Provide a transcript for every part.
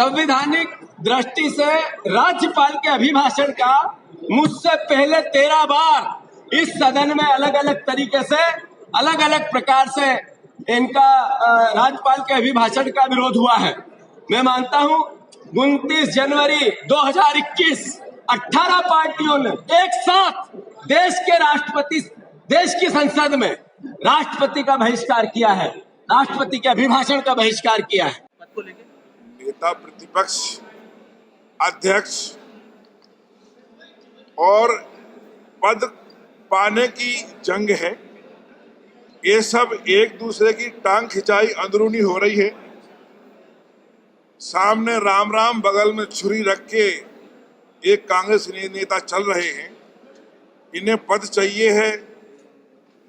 संवैधानिक दृष्टि से राज्यपाल के अभिभाषण का मुझसे पहले 13 बार इस सदन में अलग अलग तरीके से अलग अलग प्रकार से इनका राज्यपाल के अभिभाषण का विरोध हुआ है। मैं मानता हूं 29 जनवरी 2021 18 पार्टियों ने एक साथ देश के राष्ट्रपति, देश की संसद में राष्ट्रपति का बहिष्कार किया है, राष्ट्रपति के अभिभाषण का बहिष्कार किया है। नेता प्रतिपक्ष, अध्यक्ष और पद पाने की जंग है। ये सब एक दूसरे की टांग खिंचाई अंदरूनी हो रही है। सामने राम राम, बगल में छुरी रख के एक कांग्रेस नेता चल रहे हैं। इन्हें पद चाहिए है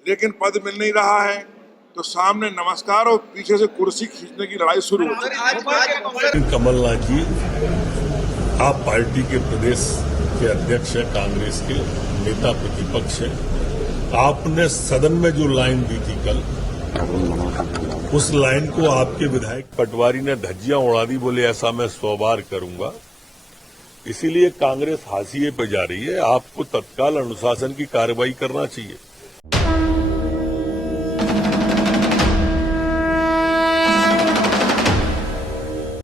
लेकिन पद मिल नहीं रहा है, तो सामने नमस्कार और पीछे से कुर्सी खींचने की लड़ाई शुरू होती है। कमलनाथ जी, आप पार्टी के प्रदेश के अध्यक्ष हैं, कांग्रेस के नेता प्रतिपक्ष हैं। आपने सदन में जो लाइन दी थी कल, उस लाइन को आपके विधायक पटवारी ने धज्जियां उड़ा दी, बोले ऐसा मैं 100 बार करूंगा। इसीलिए कांग्रेस हाशिए पे जा रही है। आपको तत्काल अनुशासन की कार्रवाई करना चाहिए।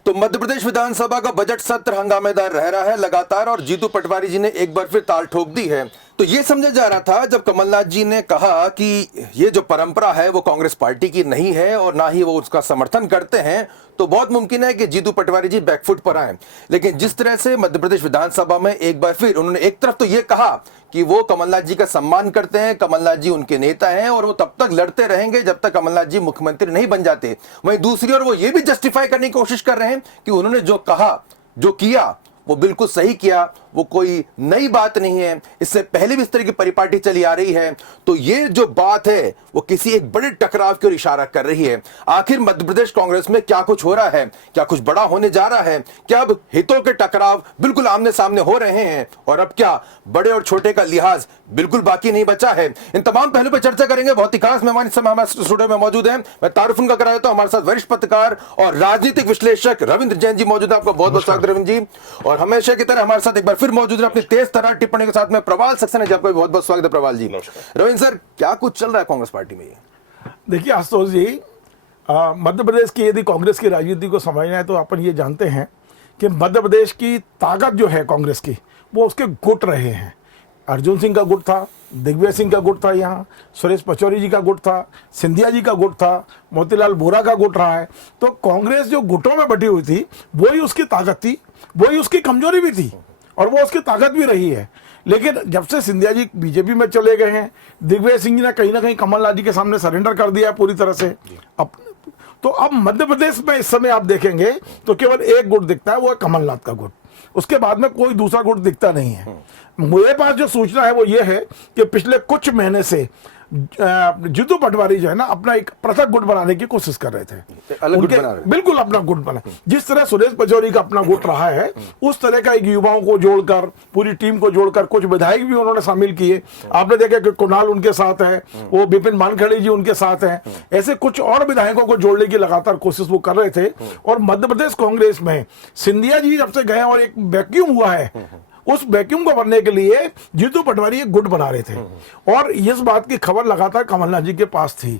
तो मध्य प्रदेश विधानसभा का बजट सत्र हंगामेदार रह रहा है लगातार, और जीतू पटवारी जी ने एक बार फिर ताल ठोक दी है। तो ये समझा जा रहा था जब कमलनाथ जी ने कहा कि ये जो परंपरा है वो कांग्रेस पार्टी की नहीं है और ना ही वो उसका समर्थन करते हैं, तो बहुत मुमकिन है कि जीतू पटवारी जी बैकफुट पर आए। लेकिन जिस तरह से मध्य प्रदेश विधानसभा में एक बार फिर उन्होंने एक तरफ तो ये कहा कि वो कमलनाथ जी का सम्मान करते हैं, कमलनाथ जी उनके नेता हैं और वो तब तक लड़ते रहेंगे जब तक कमलनाथ जी मुख्यमंत्री नहीं बन जाते। वहीं दूसरी ओर वो ये भी जस्टिफाई करने की कोशिश कर रहे हैं कि उन्होंने जो कहा, जो किया, वो बिल्कुल सही किया, वो कोई नई बात नहीं है, इससे पहले भी इस तरह की परिपाटी चली आ रही है। तो ये जो बात है वो किसी एक बड़े टकराव की ओर इशारा कर रही है। आखिर मध्य प्रदेश कांग्रेस में क्या कुछ हो रहा है, क्या कुछ बड़ा होने जा रहा है, क्या अब हितों के टकराव बिल्कुल आमने सामने हो रहे हैं और अब क्या बड़े और छोटे का लिहाज बिल्कुल बाकी नहीं बचा है। इन तमाम पहलू पर चर्चा करेंगे। बहुत ही खास मेहमान इस समय हमारे स्टूडियो में मौजूद हैं। मैं तारुफ उनका करा देता हूं। हमारे साथ वरिष्ठ पत्रकार और राजनीतिक विश्लेषक रविंद्र जैन जी मौजूद है। आपका बहुत बहुत स्वागत रविंद्र जी। और हमेशा की तरह हमारे साथ एक बार फिर मौजूद है अपनी तेज तर्रार टिप्पणी के साथ में प्रवाल सक्सेना जी। आपका बहुत बहुत स्वागत है प्रवाल जी। रविंद्र सर, क्या कुछ चल रहा है कांग्रेस पार्टी में? देखिए आशुतोष जी, मध्य प्रदेश की यदि कांग्रेस की राजनीति को समझना है तो अपन ये जानते हैं कि मध्य प्रदेश की ताकत जो है कांग्रेस की, वो उसके गुट रहे हैं। अर्जुन सिंह का गुट था, दिग्विजय सिंह का गुट था, यहाँ सुरेश पचौरी जी का गुट था, सिंधिया जी का गुट था, मोतीलाल वोरा का गुट रहा है। तो कांग्रेस जो गुटों में बटी हुई थी वही उसकी ताकत थी, वही उसकी कमजोरी भी थी और वो उसकी ताकत भी रही है। लेकिन जब से सिंधिया जी बीजेपी में चले गए हैं, दिग्विजय सिंह जी ने कहीं ना कहीं कमलनाथ जी के सामने सरेंडर कर दिया पूरी तरह से। अब मध्य प्रदेश में इस समय आप देखेंगे तो केवल एक गुट दिखता है, वो है कमलनाथ का गुट। उसके बाद में कोई दूसरा गुट दिखता नहीं है। मेरे पास जो सूचना है वो ये है कि पिछले कुछ महीने से जीतू पटवारी जो है ना अपना एक पृथक गुट बनाने की कोशिश कर रहे थे, अलग गुट बना रहे। बिल्कुल अपना गुट बना। जिस तरह सुरेश पचौरी का अपना गुट रहा है उस तरह का एक युवाओं को जोड़कर, पूरी टीम को जोड़कर, कुछ विधायक भी उन्होंने शामिल किए। आपने देखा कि कुणाल उनके साथ है, वो विपिन मानखड़े जी उनके साथ हैं। ऐसे कुछ और विधायकों को जोड़ने की लगातार कोशिश वो कर रहे थे। और मध्य प्रदेश कांग्रेस में सिंधिया जी जब से गए और एक वैक्यूम हुआ है, उस वैक्यूम को भरने के लिए जीतू पटवारी एक गुट बना रहे थे। और इस बात की खबर लगातार कमलनाथ जी के पास थी।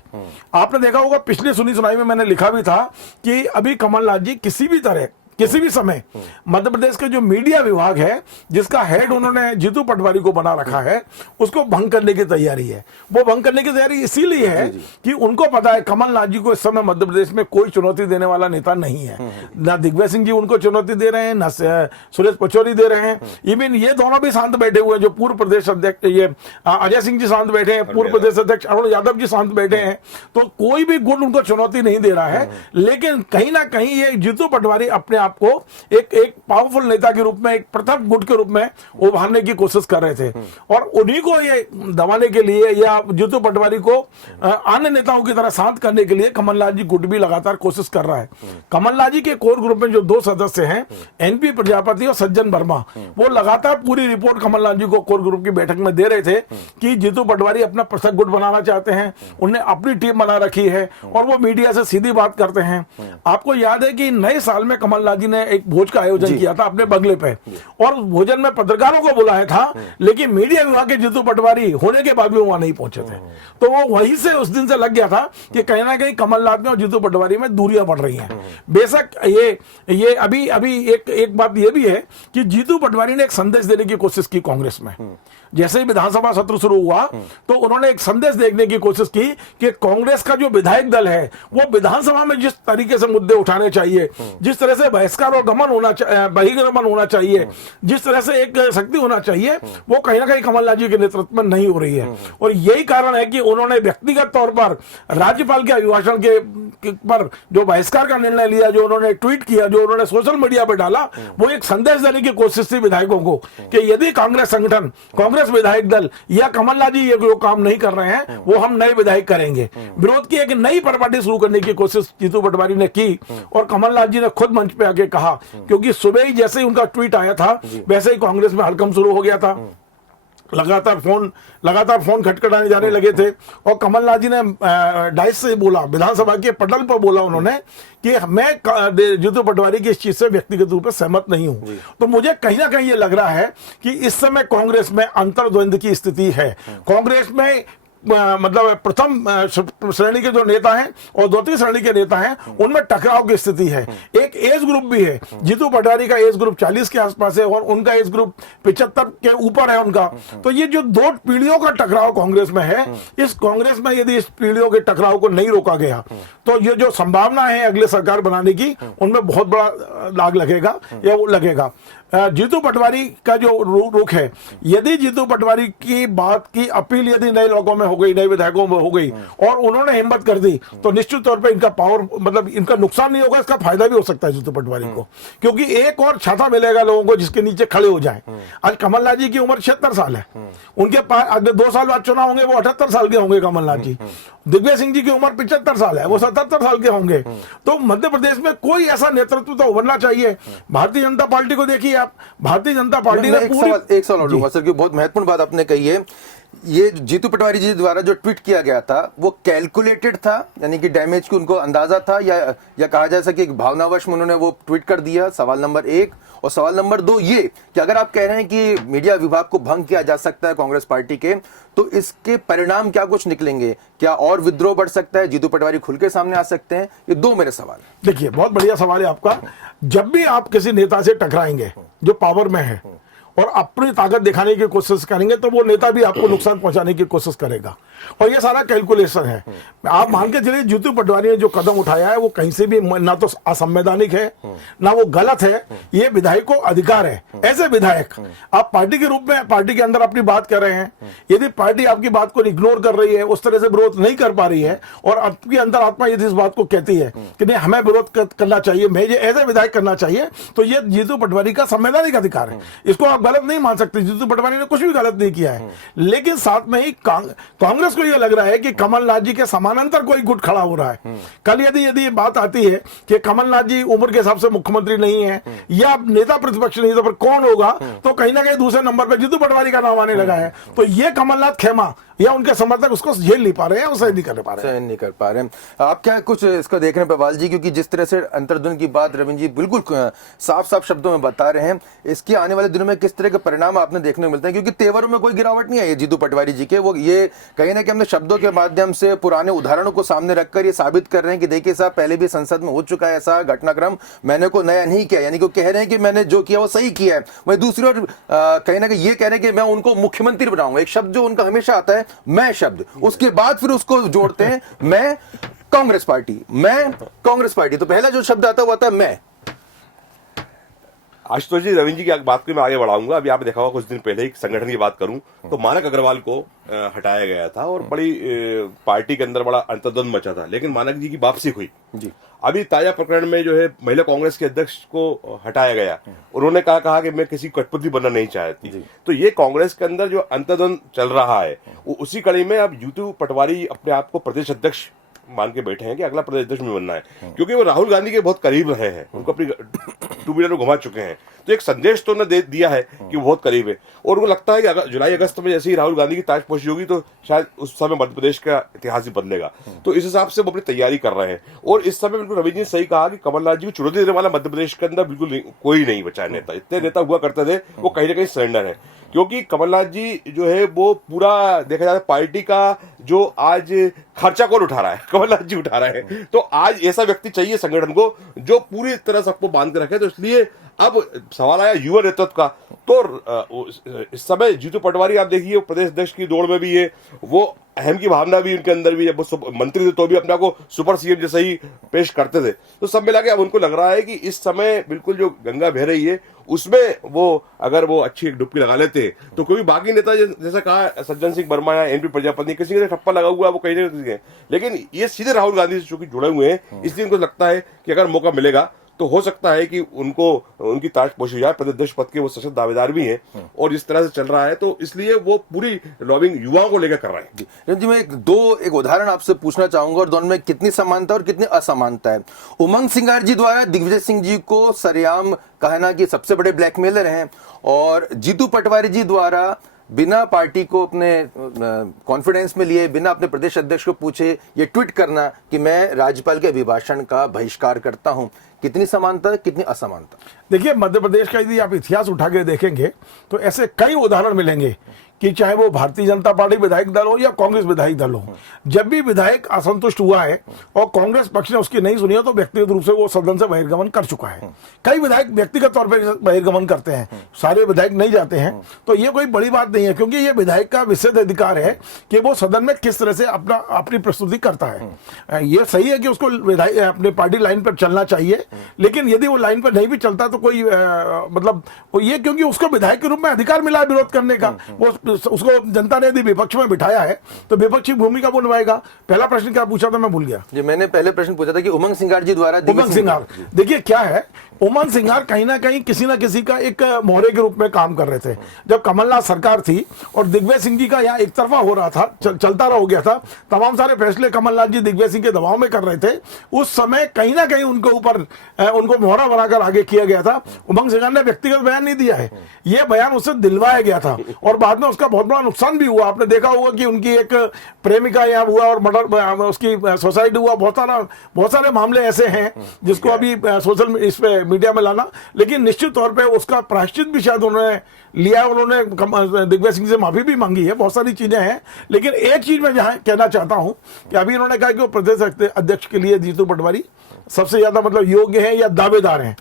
आपने देखा होगा पिछली सुनी सुनाई में मैंने लिखा भी था कि अभी कमलनाथ जी किसी भी तरह, किसी भी समय मध्य प्रदेश के जो मीडिया विभाग है जिसका हेड उन्होंने जीतू पटवारी को बना रखा है, उसको भंग करने की तैयारी है। वो भंग करने की तैयारी इसीलिए है कि उनको पता है कमलनाथ जी को इस समय मध्य प्रदेश में कोई चुनौती देने वाला नेता नहीं है। ना दिग्विजय सिंह जी उनको चुनौती दे रहे हैं, ना सुरेश पचौरी दे रहे हैं। इवन ये दोनों भी शांत बैठे हुए हैं, जो पूर्व प्रदेश अध्यक्ष ये अजय सिंह जी शांत बैठे हैं, पूर्व प्रदेश अध्यक्ष अरुण यादव जी शांत बैठे हैं। तो कोई भी गुट उनको चुनौती नहीं दे रहा है। लेकिन कहीं ना कहीं ये जीतू पटवारी अपने आपको एक पावरफुल नेता के रूप में, एक पृथक गुट के रूप में उभारने की कोशिश कर रहे थे। और उन्हीं को ये दबाने के लिए या जीतू पटवारी को अन्य नेताओं की तरह शांत करने के लिए कमलनाथ जी गुट भी लगातार कोशिश कर रहा है। कमलनाथ जी के कोर ग्रुप में जो 2 सदस्य हैं, एनपी प्रजापति और सज्जन वर्मा, वो लगातार पूरी रिपोर्ट कमलनाथ जी को कोर ग्रुप की बैठक में दे रहे थे कि जीतू पटवारी अपना पृथक गुट बनाना चाहते हैं, उन्हें अपनी टीम बना रखी है और वो मीडिया से सीधी बात करते हैं। आपको याद है कि नए साल में कमलनाथ जी ने एक भोज का आयोजन किया था अपने बंगले पे, और भोजन में पत्रकारों को बुलाया था, लेकिन मीडिया विभाग के जीतू पटवारी होने के बाद भी वहां नहीं पहुंचे थे। तो वो वहीं से उस दिन से लग गया था कि कहीं ना कहीं कमलनाथ में और जीतू पटवारी में दूरियां बढ़ रही हैं। बेशक ये अभी एक बात ये भी है कि जीतू पटवारी ने एक संदेश देने की कोशिश की कांग्रेस में। जैसे ही विधानसभा सत्र शुरू हुआ तो उन्होंने एक संदेश देने की कोशिश की कि कांग्रेस का जो विधायक दल है वो विधानसभा में जिस तरीके से मुद्दे उठाने चाहिए, जिस तरह से बहिष्कार और बहिर्गमन होना चाहिए, जिस तरह से एक शक्ति होना चाहिए, वो कहीं ना कहीं कमलनाथ जी के नेतृत्व में नहीं हो रही है। और यही कारण है कि उन्होंने व्यक्तिगत तौर पर राज्यपाल के अभिभाषण के पर जो बहिष्कार का निर्णय लिया, जो उन्होंने ट्वीट किया, जो उन्होंने सोशल मीडिया पर डाला, वो एक संदेश देने की कोशिश थी विधायकों को कि यदि कांग्रेस संगठन, कांग्रेस विधायक दल या कमलनाथ जी ये जो काम नहीं कर रहे हैं वो हम नए विधायक करेंगे। विरोध की एक नई परिपाटी शुरू करने की कोशिश जीतू पटवारी ने की और कमलनाथ जी ने खुद मंच पे आके कहा, क्योंकि सुबह ही जैसे ही उनका ट्वीट आया था वैसे ही कांग्रेस में हड़कंप शुरू हो गया था। लगातार फोन खटखटाने जाने लगे थे और कमलनाथ जी ने डाइस से बोला, विधानसभा के पटल पर बोला उन्होंने कि मैं जीतू पटवारी की इस चीज से व्यक्तिगत रूप से सहमत नहीं हूं। तो मुझे कहीं ना कहीं ये लग रहा है कि इस समय कांग्रेस में अंतर्द्वंद की स्थिति है। कांग्रेस में मतलब प्रथम श्रेणी के जो नेता हैं और द्वितीय श्रेणी के नेता हैं उनमें टकराव की स्थिति है। एक एज ग्रुप भी है, जीतू पटवारी का एज ग्रुप 40 के आसपास है और उनका एज ग्रुप 75 के ऊपर है उनका। तो ये जो दो पीढ़ियों का टकराव कांग्रेस में है, इस कांग्रेस में यदि इस पीढ़ियों के टकराव को नहीं रोका गया तो ये जो संभावना है अगले सरकार बनाने की, उनमें बहुत बड़ा दाग लगेगा या वो लगेगा। जीतू पटवारी का जो रुख है, यदि जीतू पटवारी की बात की अपील यदि नए लोगों में हो गई, नए विधायकों में हो गई और उन्होंने हिम्मत कर दी, तो निश्चित तौर पे इनका पावर, मतलब इनका नुकसान नहीं होगा, इसका फायदा भी हो सकता है जीतू पटवारी को, क्योंकि एक और छाता मिलेगा लोगों को जिसके नीचे खड़े हो जाएं। आज कमलनाथ जी की उम्र 76 साल है, उनके पास अगले 2 साल बाद चुनाव होंगे, वो 78 साल के होंगे कमलनाथ जी। दिग्विजय सिंह जी की उम्र 75 साल है, वो 77 साल के होंगे। तो मध्य प्रदेश में कोई ऐसा नेतृत्व तो उभरना चाहिए। भारतीय जनता पार्टी को देखिए आप, भारतीय जनता पार्टी ने एक सवाल और लूंगा सर, कि बहुत महत्वपूर्ण बात आपने कही है। ये जीतू पटवारी जी द्वारा जो ट्वीट किया गया था वो कैलकुलेटेड था, यानी कि डैमेज की उनको अंदाजा था, या कहा जा सके भावनावश में उन्होंने वो ट्वीट कर दिया? सवाल नंबर 1। और सवाल नंबर 2 ये कि अगर आप कह रहे हैं कि मीडिया विभाग को भंग किया जा सकता है कांग्रेस पार्टी के, तो इसके परिणाम क्या कुछ निकलेंगे? क्या और विद्रोह बढ़ सकता है? जीतू पटवारी खुल के सामने आ सकते हैं? ये 2 मेरे सवाल। देखिए, बहुत बढ़िया सवाल है आपका। जब भी आप किसी नेता से टकराएंगे जो पावर में है और अपनी ताकत दिखाने की कोशिश करेंगे, तो वो नेता भी आपको नुकसान पहुंचाने की कोशिश करेगा, और ये सारा कैलकुलेशन है। आप मान के चलिए जीतू पटवारी ने जो कदम उठाया है वो कहीं से भी ना तो असंवैधानिक है ना वो गलत है, ये विधायक को अधिकार है। ऐसे विधायक आप पार्टी के रूप में पार्टी के अंदर अपनी बात कर रहे हैं, यदि पार्टी आपकी बात को इग्नोर कर रही है, उस तरह से विरोध नहीं कर पा रही है, और आपकी अंदर आत्मा यदि इस बात को कहती है कि नहीं हमें विरोध करना चाहिए, मैं ये ऐसे विधायक करना चाहिए, तो ये जीतू पटवारी का संवैधानिक अधिकार है। इसको आप गलत नहीं मान सकते। जीतू पटवारी ने कुछ भी गलत नहीं किया है, लेकिन साथ में ही कांग्रेस को यह लग रहा है कि कमलनाथ जी के समानांतर कोई गुट खड़ा हो रहा है। कल यदि ये बात आती है कि कमलनाथ जी उम्र के हिसाब से मुख्यमंत्री नहीं है या नेता प्रतिपक्ष नहीं, तो फिर कौन होगा? तो कहीं ना कहीं दूसरे नंबर पर जीतू पटवारी का नाम आने लगा है। तो ये कमलनाथ खेमा या उनके समर्थक उसको झेल नहीं पा रहे हैं, सहन नहीं कर पा रहे हैं। आप क्या कुछ इसको देख रहे हैं प्रवाल जी? क्योंकि जिस तरह से अंतर्द्वंद की बात रविंद्र जी बिल्कुल साफ शब्दों में बता रहे हैं, इसके आने वाले दिनों में किस तरह के परिणाम आपने देखने को मिलते हैं? क्योंकि तेवरों में कोई गिरावट नहीं आई है जीतू पटवारी जी के, वो ये कहीं ना कहीं हमने शब्दों के माध्यम से पुराने उदाहरणों को सामने रखकर ये साबित कर रहे हैं कि देखिए साहब, पहले भी संसद में हो चुका है ऐसा घटनाक्रम, मैंने को नया नहीं किया, यानी कि कह रहे हैं कि मैंने जो किया वो सही किया है। वही दूसरी ओर कहीं ना कहीं ये कह रहे हैं कि मैं उनको मुख्यमंत्री बनाऊंगा, एक शब्द जो उनका हमेशा आता है मैं शब्द, उसके बाद फिर उसको जोड़ते हैं मैं कांग्रेस पार्टी, तो पहला जो शब्द आता है वो आता है मैं। आशुतोष जी, रविंद्र जी की बात को मैं आगे बढ़ाऊंगा। अभी आपने देखा होगा कुछ दिन पहले ही संगठन की बात करूं तो मानक अग्रवाल को हटाया गया था और बड़ी पार्टी के अंदर बड़ा अंतर्द्वंद मचा था, लेकिन मानक जी की वापसी हुई जी। अभी ताजा प्रकरण में जो है महिला कांग्रेस के अध्यक्ष को हटाया गया, उन्होंने कहा कि मैं किसी कठपुतली बनना नहीं चाहती। तो ये कांग्रेस के अंदर जो अंतर्द्वंद चल रहा है उसी कड़ी में अब जीतू पटवारी अपने आप को प्रदेश अध्यक्ष मान के बैठे हैं कि अगला प्रदेश अध्यक्ष में बनना है, क्योंकि वो राहुल गांधी के बहुत करीब रहे हैं, उनको अपनी 2 व्हीलर में घुमा चुके हैं। तो एक संदेश तो उन्होंने दिया है कि वो बहुत करीब है। और उनको लगता है कि जुलाई अगस्त में जैसे ही राहुल गांधी की ताजपोशी होगी तो शायद उस समय मध्य प्रदेश का इतिहास ही बदलेगा। तो इस हिसाब से वो अपनी तैयारी कर रहे हैं। और इस समय बिल्कुल रवि जी ने सही कहा कि कमलनाथ जी को चुनौती देने वाला मध्य प्रदेश के अंदर बिल्कुल कोई नहीं बचा है नेता। इतने नेता हुआ करते थे वो कहीं ना कहीं सरेंडर है, क्योंकि कमलनाथ जी जो है वो पूरा देखा जाए पार्टी का जो आज खर्चा कौन उठा रहा है, कमलनाथ जी उठा रहे हैं। तो आज ऐसा व्यक्ति चाहिए संगठन को जो पूरी तरह सबको बांध के रखे। तो इसलिए अब सवाल आया युवा नेतृत्व का। तो इस समय जीतू पटवारी आप देखिए प्रदेश अध्यक्ष की दौड़ में भी है, वो अहम की भावना भी उनके अंदर भी, जब वो मंत्री थे तो भी अपना को सुपर सीएम जैसे ही पेश करते थे। तो सब मिला के अब उनको लग रहा है कि इस समय बिल्कुल जो गंगा बह रही है उसमें वो अगर वो अच्छी एक डुबकी लगा लेते तो कोई बाकी नेता जैसा कहा सज्जन सिंह वर्मा या एनपी प्रजापति किसी का ठप्पा लगा हुआ वो कहीं ना कहीं, लेकिन ये सीधे राहुल गांधी से चूंकि जुड़े हुए हैं इसलिए उनको लगता है कि अगर मौका मिलेगा तो हो सकता है कि उनको उनकी ताजपोशी हो जाए। प्रदेश पद के वो सशक्त दावेदार भी हैं और इस तरह से चल रहा है तो इसलिए वो पूरी लॉबिंग युवाओं को लेकर कर रहे हैं। जी मैं एक उदाहरण आपसे पूछना चाहूंगा और दोनों में कितनी समानता और कितनी असमानता है। उमंग सिंगार जी द्वारा दिग्विजय सिंह जी को सरेआम कहना कि सबसे बड़े ब्लैकमेलर हैं, और जीतू पटवारी जी द्वारा बिना पार्टी को अपने कॉन्फिडेंस में लिए, बिना अपने प्रदेश अध्यक्ष को पूछे ये ट्वीट करना कि मैं राज्यपाल के अभिभाषण का बहिष्कार करता हूं। कितनी समानता है, कितनी असमानता? देखिए मध्य प्रदेश का यदि आप इतिहास उठा के देखेंगे तो ऐसे कई उदाहरण मिलेंगे कि चाहे वो भारतीय जनता पार्टी विधायक दल हो या कांग्रेस विधायक दल हो, जब भी विधायक असंतुष्ट हुआ है और कांग्रेस पक्ष ने उसकी नहीं सुनी हो तो व्यक्तिगत रूप से वो सदन से बहिर्गमन कर चुका है। कई विधायक व्यक्तिगत तौर पर बहिर्गमन करते हैं, सारे विधायक नहीं जाते हैं। तो ये कोई बड़ी बात नहीं है, क्योंकि ये विधायक का विशेष अधिकार है कि वो सदन में किस तरह से अपनी प्रस्तुति करता है। ये सही है कि उसको अपने पार्टी लाइन पर चलना चाहिए, लेकिन यदि वो लाइन पर नहीं भी चलता तो कोई मतलब ये, क्योंकि उसको विधायक के रूप में अधिकार मिला है विरोध करने का, वो उसको जनता ने यदि विपक्ष में बिठाया है तो विपक्षी भूमिका वो निभाएगा। पहला प्रश्न क्या पूछा था मैं भूल गया जी। मैंने पहले प्रश्न पूछा था कि उमंग सिंगार जी द्वारा, उमंग सिंगार देखिए क्या है, उमंग सिंगार कहीं ना कहीं किसी ना किसी का एक मोहरे के रूप में काम कर रहे थे। जब कमलनाथ सरकार थी और दिग्विजय सिंह जी का यहाँ एक तरफा हो रहा था, चलता हो गया था, तमाम सारे फैसले कमलनाथ जी दिग्विजय सिंह के दबाव में कर रहे थे, उस समय कहीं ना कहीं उनके ऊपर उनको मोहरा बनाकर आगे किया गया था। उमंग सिंगार ने व्यक्तिगत बयान नहीं दिया है, यह बयान उससे दिलवाया गया था और बाद में उसका बहुत बड़ा नुकसान भी हुआ। आपने देखा होगा कि उनकी एक प्रेमिका यहाँ हुआ और मर्डर, उसकी सुसाइड हुआ। बहुत सारे मामले ऐसे हैं जिसको अभी सोशल इस पे मीडिया में लाना, लेकिन निश्चित तौर पे उसका प्रायश्चित भी शायद उन्होंने लिया, उन्होंने दिग्विजय सिंह से माफी भी मांगी है, बहुत सारी चीजें हैं। लेकिन एक चीज मैं जहां कहना चाहता हूं कि अभी इन्होंने कहा कि वो प्रदेश अध्यक्ष के लिए जीतू पटवारी सबसे ज्यादा मतलब योग्य हैं या दावेदार हैं।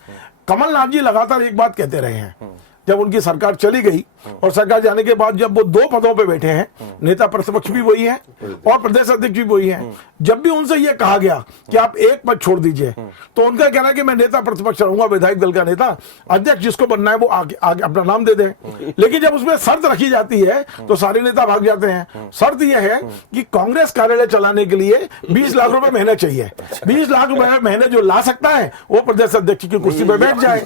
कमलनाथ जी लगातार एक बात कहते रहे हैं, जब उनकी सरकार चली गई और सरकार जाने के बाद जब वो 2 पदों पे बैठे हैं, नेता प्रतिपक्ष भी वही हैं और प्रदेश अध्यक्ष भी वही हैं, जब भी उनसे ये कहा गया कि आप एक पद छोड़ दीजिए तो उनका कहना है कि मैं नेता प्रतिपक्ष रहूंगा, विधायक दल का नेता, अध्यक्ष जिसको बनना है वो आगे अपना नाम दे दें। लेकिन जब उसमें शर्त रखी जाती है तो सारे नेता भाग जाते हैं। शर्त यह है कि कांग्रेस कार्यालय चलाने के लिए 20 लाख रुपए महीने चाहिए, 20 लाख रुपए महीने जो ला सकता है वो प्रदेश अध्यक्ष की कुर्सी पर बैठ जाए।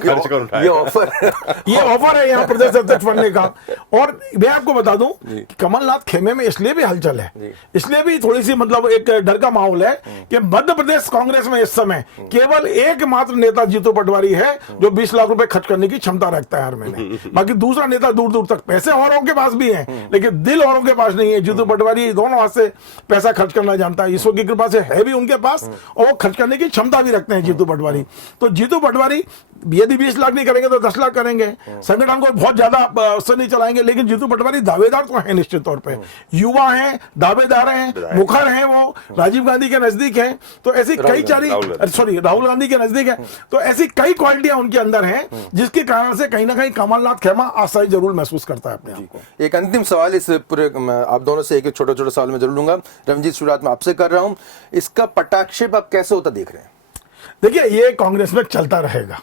ये ऑफर है यहाँ प्रदेश अध्यक्ष बनने का। और मैं आपको बता दूं कि कमलनाथ खेमे में इसलिए भी हलचल है, इसलिए भी थोड़ी सी मतलब एक डर का माहौल है कि मध्य प्रदेश कांग्रेस में इस समय केवल एकमात्र नेता जीतू पटवारी है जो 20 लाख रुपए खर्च करने की क्षमता रखता है हर महीने। बाकी दूसरा नेता दूर दूर तक, पैसे औरों के पास भी हैं लेकिन दिल औरों के पास नहीं है। जीतू पटवारी दोनों हाथ से पैसा खर्च करना जानता है, ईश्वर की कृपा से है भी उनके पास और वो खर्च करने की क्षमता भी रखते हैं जीतू पटवारी। तो जीतू पटवारी यदि 20 लाख नहीं करेंगे तो 10 लाख करेंगे, संगठन को बहुत ज्यादा उससे नहीं चलाएंगे। लेकिन जीतू पटवारी दावेदार तो है निश्चित तौर पे, युवा हैं, दावेदार हैं, मुखर हैं, वो राजीव गांधी के नजदीक हैं, तो ऐसी कई राहुल गांधी के नजदीक है, तो ऐसी कई क्वालिटियां उनके अंदर हैं जिसके कारण से कहीं ना कहीं कमलनाथ खेमा आशाई जरूर महसूस करता है अपने आप को। एक अंतिम सवाल इस पूरे आप दोनों से एक छोटे छोटे सवाल में जरूर लूंगा। रमजीत, शुरुआत में आपसे कर रहा हूं, इसका पटाक्षेप आप कैसे होता देख रहे हैं? देखिए ये कांग्रेस में चलता रहेगा,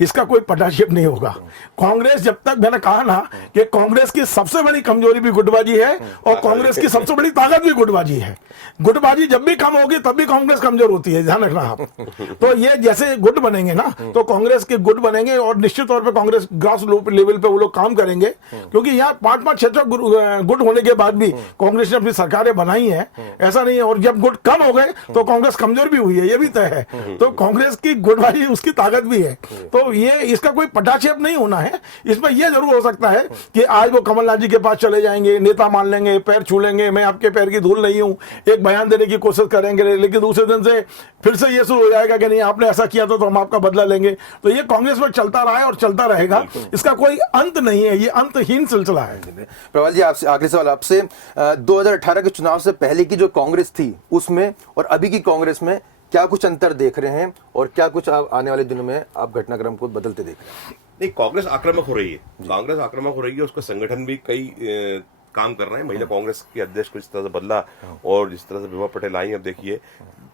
इसका कोई पटाक्षेप नहीं होगा। कांग्रेस जब तक, मैंने कहा ना कि कांग्रेस की सबसे बड़ी कमजोरी भी गुटबाजी है और कांग्रेस की सबसे बड़ी ताकत भी गुटबाजी है। गुटबाजी जब भी कम होगी तब भी कांग्रेस कमजोर होती है, ध्यान रखना आप। तो ये जैसे गुट बनेंगे ना तो कांग्रेस के गुट बनेंगे और निश्चित तौर पर कांग्रेस ग्रास लेवल पे वो लोग काम करेंगे, क्योंकि यहाँ 5-5, 6-6 गुट होने के बाद भी कांग्रेस ने अपनी सरकारें बनाई है, ऐसा नहीं है। और जब गुट कम हो गए तो कांग्रेस कमजोर भी हुई है, ये भी तय है। तो कांग्रेस की गुटबाजी उसकी ताकत भी है। तो तो ये इसका कोई पटाक्षेप नहीं होना है। इसमें यह जरूर हो सकता है कि आज वो कमलनाथ जी के पास चले जाएंगे, नेता मान लेंगे, पैर छू लेंगे, मैं आपके पैर की धूल नहीं हूं, एक बयान देने की कोशिश करेंगे, लेकिन दूसरे दिन से फिर से ये शुरू हो जाएगा कि नहीं आपने ऐसा किया था तो हम आपका बदला लेंगे। तो ये कांग्रेस में चलता रहा है और चलता रहेगा, इसका कोई अंत नहीं है, ये अंतहीन सिलसिला है। प्रवाल जी, आपसे आखिरी सवाल आपसे, 2018 के चुनाव से पहले की जो कांग्रेस थी उसमें और अभी की कांग्रेस में क्या कुछ अंतर देख रहे हैं और क्या कुछ आने वाले दिनों में आप घटनाक्रम को बदलते देख रहे हैं? नहीं, कांग्रेस आक्रामक हो रही है, कांग्रेस आक्रामक हो रही है, उसका संगठन भी कई काम कर रहे हैं। महिला कांग्रेस की अध्यक्ष को जिस तरह से बदला और जिस तरह से विभा पटेल आई, अब देखिए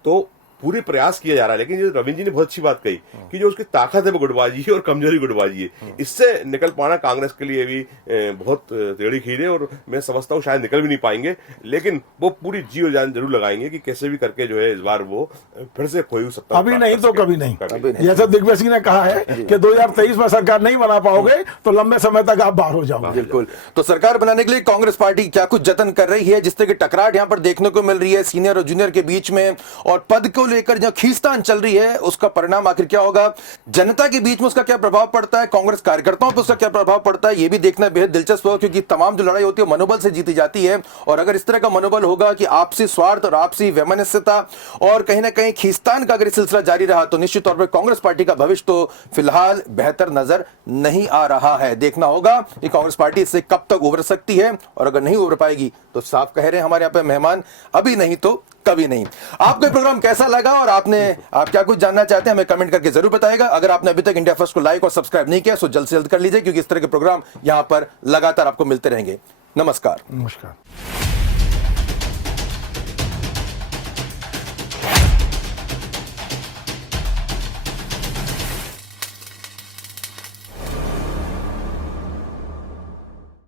तो पूरे प्रयास किया जा रहा है। लेकिन जो रविंद्र जी ने बहुत अच्छी बात कही कि जो उसकी ताकत है वो गुटबाजी है और कमजोरी गुटबाजी है, इससे निकल पाना कांग्रेस के लिए भी बहुत टेढ़ी खीर है और मैं समझता हूँ शायद निकल भी नहीं पाएंगे। लेकिन वो पूरी जी और जान जरूर लगाएंगे कि कैसे भी करके जो है इस बार वो फिर से खोई सत्ता, अभी नहीं तो कभी नहीं। जैसा दिग्विजय सिंह ने कहा है कि 2023 में सरकार नहीं बना पाओगे तो लंबे समय तक आप बाहर हो जाओगे। बिल्कुल। तो सरकार बनाने के लिए कांग्रेस पार्टी क्या कुछ जतन कर रही है, जिस तरह की टकराट यहाँ पर देखने को मिल रही है सीनियर और जूनियर के बीच में, और पद को लेकर जो खींचतान चल रही है उसका परिणाम आखिर क्या होगा, जनता के बीच में उसका क्या प्रभाव पड़ता है, कांग्रेस कार्यकर्ताओं पर उसका क्या प्रभाव पड़ता है, यह भी देखना बेहद दिलचस्प होगा, क्योंकि तमाम जो लड़ाई होती है मनोबल से जीती जाती है। और अगर इस तरह का मनोबल होगा कि आपसी स्वार्थ और आपसी वैमनस्यता और कहीं ना कहीं खींचतान का अगर सिलसिला जारी रहा तो निश्चित तौर पर कांग्रेस पार्टी का भविष्य तो फिलहाल बेहतर नजर नहीं आ रहा है। देखना होगा कि कांग्रेस पार्टी इससे कब तक उभर सकती है, और अगर नहीं उभर पाएगी तो साफ कह रहे हैं हमारे यहाँ पे मेहमान, अभी नहीं तो कभी नहीं। आपको प्रोग्राम कैसा लगा और आप क्या कुछ जानना चाहते हैं हमें कमेंट करके जरूर बताइएगा। अगर आपने अभी तक इंडिया फर्स्ट को लाइक और सब्सक्राइब नहीं किया तो जल्द से जल्द कर लीजिए, क्योंकि इस तरह के प्रोग्राम यहां पर लगातार आपको मिलते रहेंगे। नमस्कार। नमस्कार।